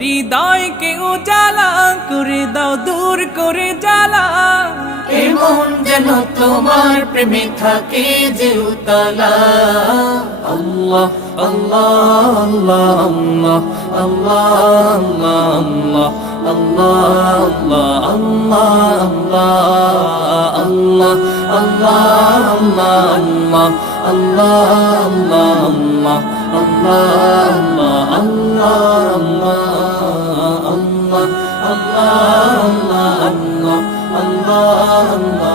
হৃদয়কে উজালা করে দাও, দূর করে জ্বালা। এমন যেন তোমার প্রেমে থাকে যে উতলা। আল্লাহ আল্লাহ আল্লাহ আল্লাহ আল্লাহ আল্লাহ আল্লাহ আল্লাহ আল্লাহ আল্লাহ আল্লাহ আল্লাহ আল্লাহ আল্লাহ আল্লাহ আল্লাহ আল্লাহ আল্লাহ আল্লাহ